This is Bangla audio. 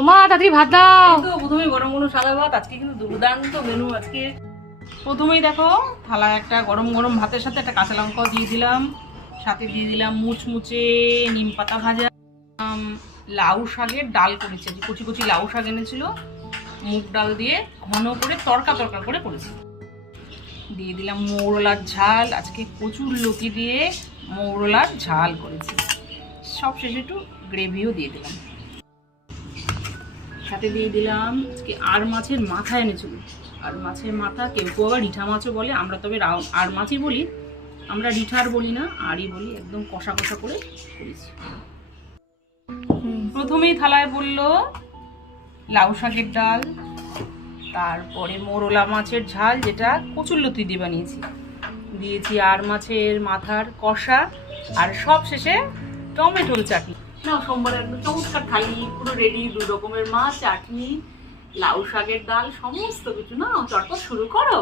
ওমা তাড়াতাড়ি ভাত দাও। তো প্রথমে গরম গরম সাদা ভাত, আজকে কিন্তু দুর্দান্ত মেনু। আজকে প্রথমেই দেখো থালায় একটা গরম গরম ভাতের সাথে একটা কাঁচা লঙ্কাও দিয়ে দিলাম, সাথে দিয়ে দিলাম মুচমুচে নিম পাতা ভাজা, লাউ শাকের ডাল করেছি, যে কুচি কুচি লাউ শাক এনেছিল, মুগ ডাল দিয়ে ঘন করে তরকা তরকা করে করেছি। দিয়ে দিলাম মৌরলার ঝাল, আজকে কচুর লতি দিয়ে মৌরলার ঝাল করেছি। সব শেষে একটু গ্রেভিও দিয়ে দিলাম, সাথে দিয়ে দিলাম আজকে আর মাছের মাথা এনেছিল। আর মাছের মাথা কেউ কেউ আবার রিঠা মাছও বলে, আমরা তবে আর মাছই বলি, আমরা রিঠার বলি না, আরই বলি। একদম কষা কষা করে করেছি। প্রথমেই থালায় বললো লাউ শাকের ডাল, তারপরে মোরলা মাছের ঝাল যেটা কচুরলতি দিয়ে বানিয়েছি, দিয়েছি আর মাছের মাথার কষা, আর সব শেষে টমেটোর চাটনি। না সোমবার একদম চমৎকার থালি পুরো রেডি, 2 রকমের মাছ, চাটনি, লাউ শাকের ডাল, সমস্ত কিছু। না চটপট শুরু করো।